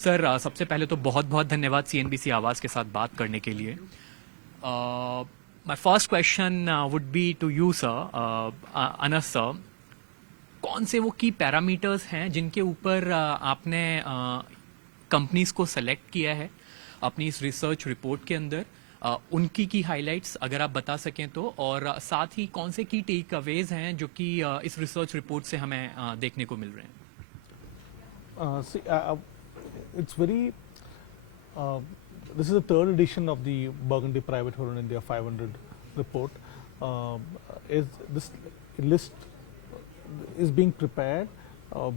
Sir सबसे पहले तो बहुत बहुत धन्यवाद सीएनबीसी आवाज़ के साथ बात करने के लिए। My first question would be to you sir, Anas sir, कौन से वो की पैरामीटर्स हैं जिनके ऊपर आपने कंपनीज को सेलेक्ट किया है अपनी इस रिसर्च रिपोर्ट के अंदर? उनकी की हाइलाइट्स अगर आप बता सकें तो, और साथ ही कौन से की टेक अवेज हैं जो कि इस रिसर्च रिपोर्ट से हमें देखने को मिल रहे हैं? See, it's very. This is the third edition of the Burgundy Private Horizon India 500 report. Is this list is being prepared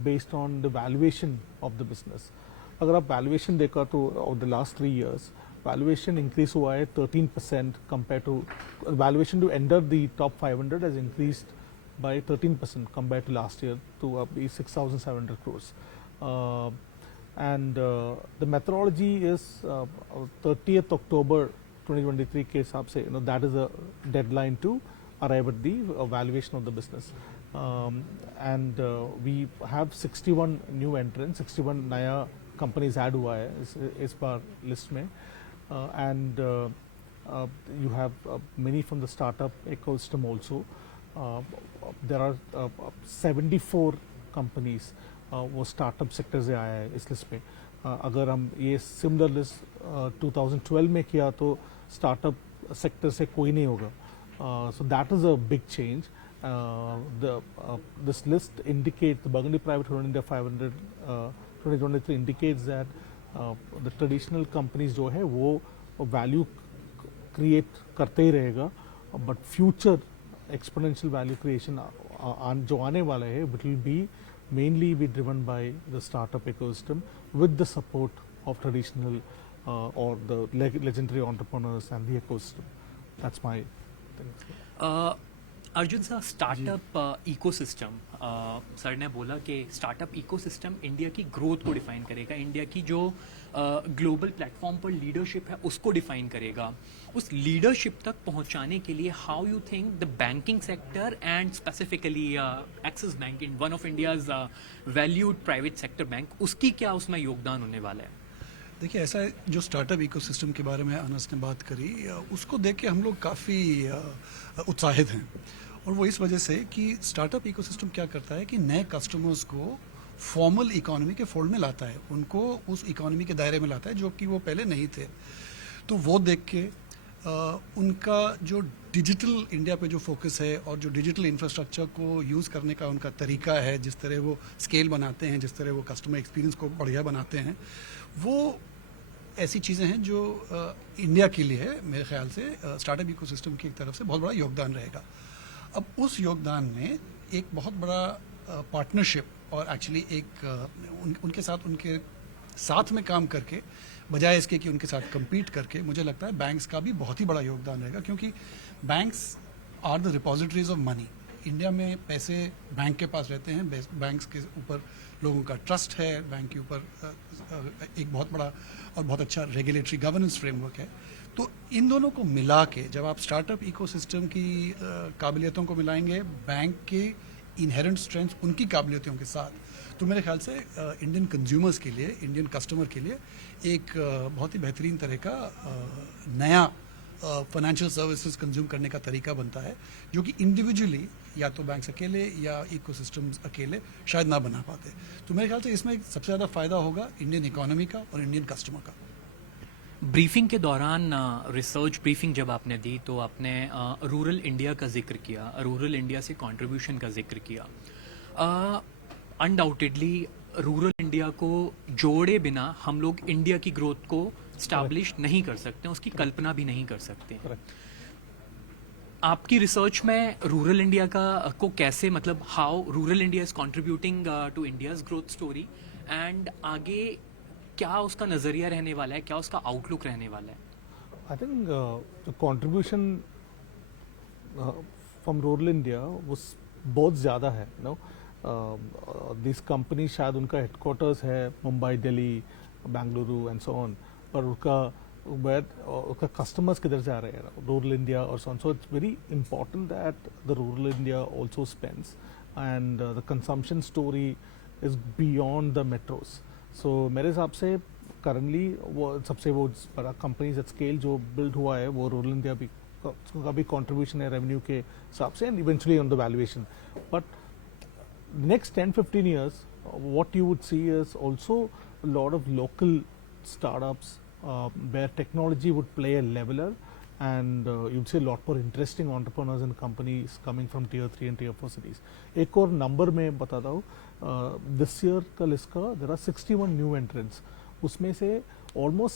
based on the valuation of the business. अगर आप valuation देखा तो of the last 3 years, valuation increase हुआ है 13% compared to valuation to enter the top 500 has increased by 13% compared to last year to 6,700 crores. And the methodology is 30th October 2023 के हिसाब से, that is a deadline to arrive at the valuation of the business. And we have 61 new entrants, 61 नया companies add हुआ है इस बार list में, and you have many from the startup ecosystem also. There are 74 companies वो startup sector से आया है इस लिस्ट में. अगर हम ये सिमिलर लिस्ट 2012 में किया तो स्टार्टअप सेक्टर से कोई नहीं होगा. So that is a big change. This list indicate the burgundy private holding India 500 2023 indicates that the traditional companies जो है वो वैल्यू क्रिएट करते ही रहेगा, but future exponential value creation जो आने वाला है it will be mainly be driven by the startup ecosystem with the support of traditional or the legendary entrepreneurs and the ecosystem. That's my thing. Arjun sir, startup ecosystem, sir ने बोला कि startup ecosystem India की growth को define करेगा, India की जो global platform पर leadership है उसको डिफाइन करेगा. उस लीडरशिप तक पहुंचाने के लिए how you think the banking sector and specifically axis bank, in one of India's valued private sector bank, उसकी क्या उसमें योगदान होने वाला है? देखिए, ऐसा है, जो स्टार्टअप इकोसिस्टम के बारे में अनस ने बात करी, उसको देख के हम लोग काफ़ी उत्साहित हैं. और वो इस वजह से कि स्टार्टअप इकोसिस्टम क्या करता है कि नए कस्टमर्स को फॉर्मल इकोनॉमी के फोल्ड में लाता है, उनको उस इकोनॉमी के दायरे में लाता है जो कि वो पहले नहीं थे. तो वो देख के उनका जो डिजिटल इंडिया पे जो फोकस है और जो डिजिटल इंफ्रास्ट्रक्चर को यूज़ करने का उनका तरीका है, जिस तरह वो स्केल बनाते हैं, जिस तरह वो कस्टमर एक्सपीरियंस को बढ़िया बनाते हैं, वो ऐसी चीज़ें हैं जो इंडिया के लिए है, मेरे ख्याल से स्टार्टअप इकोसिस्टम की एक तरफ से बहुत बड़ा योगदान रहेगा. अब उस योगदान में एक बहुत बड़ा पार्टनरशिप और एक्चुअली एक उनके साथ में काम करके, बजाय इसके कि उनके साथ कम्पीट करके, मुझे लगता है बैंक्स का भी बहुत ही बड़ा योगदान रहेगा. क्योंकि banks are the repositories of money. India में पैसे बैंक के पास रहते हैं, बैंक्स के ऊपर लोगों का ट्रस्ट है, बैंक के ऊपर एक बहुत बड़ा और बहुत अच्छा रेगुलेटरी गवर्नेंस फ्रेमवर्क है. तो इन दोनों को मिला के जब आप स्टार्टअप इकोसिस्टम की काबिलियतों को मिलाएंगे बैंक के इनहेरेंट स्ट्रेंथ उनकी काबिलियतों के साथ, तो मेरे ख्याल से इंडियन कंज्यूमर्स के लिए, इंडियन कस्टमर के लिए एक बहुत ही बेहतरीन तरह का नया फाइनेंशियल सर्विसेज कंज्यूम करने का तरीका बनता है, जो कि इंडिविजुअली या तो बैंक्स अकेले या इकोसिस्टम्स अकेले शायद ना बना पाते. तो मेरे ख्याल से इसमें सबसे ज़्यादा फ़ायदा होगा इंडियन इकोनॉमी का और इंडियन कस्टमर का. ब्रीफिंग के दौरान, रिसर्च ब्रीफिंग जब आपने दी तो आपने रूरल इंडिया का जिक्र किया, रूरल इंडिया से कंट्रीब्यूशन का जिक्र किया. अनडाउटेडली रूरल इंडिया को जोड़े बिना हम लोग इंडिया की ग्रोथ को स्टैब्लिश नहीं कर सकते, उसकी कल्पना भी नहीं कर सकते. आपकी रिसर्च में रूरल इंडिया को कैसे, मतलब how rural India is contributing to India's growth story, and आगे क्या उसका नजरिया रहने वाला है, क्या उसका आउटलुक रहने वाला है? I think the contribution from rural India वो बहुत ज़्यादा है. दिस कंपनी शायद उनका हेडक्वार्टर्स है Mumbai, Delhi, Bengaluru and so on, पर उसका कस्टमर्स किधर से आ रहे हैं, रूरल इंडिया और so on. So it's very important that the rural India also spends, and the consumption story is beyond the metros. So मेरे हिसाब से करंटली वो सबसे वो बड़ा कंपनीज एट स्केल जो बिल्ड हुआ है वो रूरल इंडिया भी का भी कंट्रीब्यूशन है रेवेन्यू के हिसाब से and eventually on the valuation. But next 10-15 years, what you would see is also a lot of local startups where technology would play a leveler, and you'd see a lot more interesting entrepreneurs and companies coming from tier 3 and tier 4 cities. एक और number मैं बताता हूँ, this year का list का there are 61 new entrants. उसमें से almost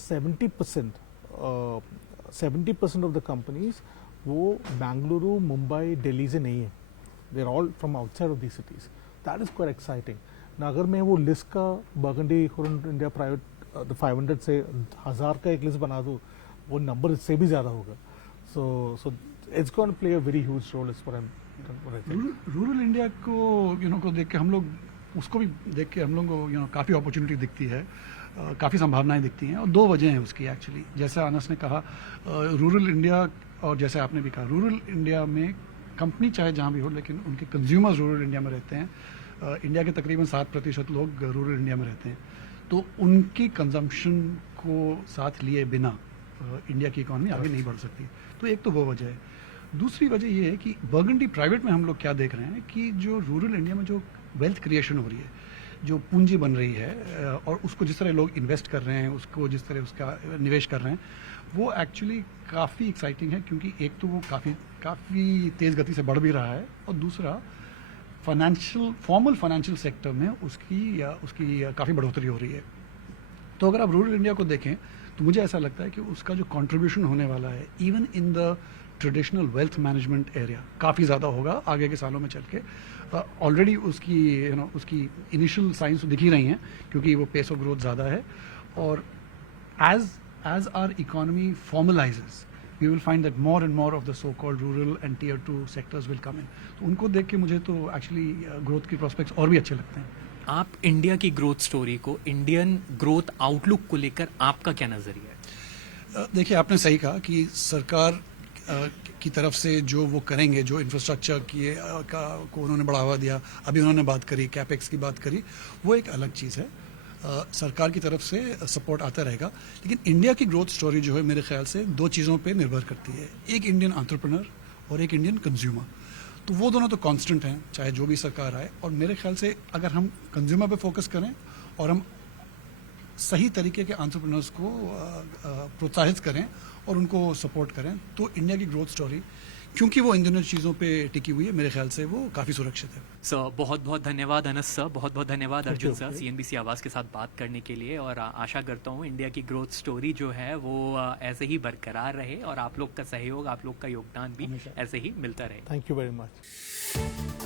70% of the companies वो बेंगलुरु, मुंबई, दिल्ली से नहीं है. They're all from outside of these cities. That is quite exciting. ना अगर मैं वो लिस्ट का बर्गंडी इंडिया प्राइवेट 500 से 1000 का एक लिस्ट बना दूँ, वो नंबर इससे भी ज़्यादा होगा. So it's going to play a very huge role as far as rural India को देख के हम लोग उसको भी देख के हम लोग को काफ़ी अपॉर्चुनिटी दिखती है, काफ़ी संभावनाएं दिखती हैं, और दो वजह हैं उसकी एक्चुअली. जैसा अनस ने कहा रूरल इंडिया, और जैसे आपने भी कहा रूरल इंडिया में कंपनी चाहे जहाँ भी हो लेकिन उनके कंज्यूमर्स रूरल इंडिया में रहते हैं. इंडिया के तकरीबन 7% लोग रूरल इंडिया में रहते हैं, तो उनकी कंजम्पशन को साथ लिए बिना इंडिया की इकॉनमी आगे नहीं बढ़ सकती. तो एक तो वो वजह है. दूसरी वजह ये है कि बर्गंडी प्राइवेट में हम लोग क्या देख रहे हैं कि जो रूरल इंडिया में जो वेल्थ क्रिएशन हो रही है, जो पूंजी बन रही है, और उसको जिस तरह लोग इन्वेस्ट कर रहे हैं, उसको जिस तरह उसका निवेश कर रहे हैं, वो एक्चुअली काफ़ी एक्साइटिंग है. क्योंकि एक तो वो काफ़ी तेज़ गति से बढ़ भी रहा है, और दूसरा फॉर्मल फाइनेंशियल सेक्टर में उसकी काफ़ी बढ़ोतरी हो रही है. तो अगर आप रूरल इंडिया को देखें तो मुझे ऐसा लगता है कि उसका जो कंट्रीब्यूशन होने वाला है even in the traditional wealth management area काफ़ी ज़्यादा होगा आगे के सालों में चल के. ऑलरेडी उसकी इनिशियल साइंस दिख ही रही हैं, क्योंकि वो पेस ऑफ ग्रोथ ज़्यादा है. और as our economy formalizes, we will find that more and more of the so-called rural and tier 2 sectors will come in. तो उनको देख के मुझे तो एक्चुअली ग्रोथ की प्रोस्पेक्ट्स और भी अच्छे लगते हैं. आप इंडिया की ग्रोथ स्टोरी को, इंडियन ग्रोथ आउटलुक को लेकर आपका क्या नजरिया है? देखिए, आपने सही कहा कि सरकार की तरफ से जो वो करेंगे, जो इंफ्रास्ट्रक्चर को उन्होंने बढ़ावा दिया, अभी उन्होंने बात करी कैपेक्स की बात करी, वो एक अलग चीज़ है. सरकार की तरफ से सपोर्ट आता रहेगा. लेकिन इंडिया की ग्रोथ स्टोरी जो है मेरे ख्याल से दो चीज़ों पे निर्भर करती है. एक इंडियन एंटरप्रेन्योर और एक इंडियन कंज्यूमर. तो वो दोनों तो कांस्टेंट हैं चाहे जो भी सरकार आए. और मेरे ख्याल से अगर हम कंज्यूमर पे फोकस करें और हम सही तरीके के एंटरप्रेन्योर्स को प्रोत्साहित करें और उनको सपोर्ट करें, तो इंडिया की ग्रोथ स्टोरी, क्योंकि वो इन दोनों चीज़ों पे टिकी हुई है, मेरे ख्याल से वो काफ़ी सुरक्षित है. सर बहुत बहुत धन्यवाद अनस सर, बहुत बहुत धन्यवाद अर्जुन सर you. CNBC आवाज़ के साथ बात करने के लिए. और आशा करता हूँ इंडिया की ग्रोथ स्टोरी जो है वो ऐसे ही बरकरार रहे, और आप लोग का सहयोग, आप लोग का योगदान भी हमेशा. ऐसे ही मिलता रहे. Thank you very much.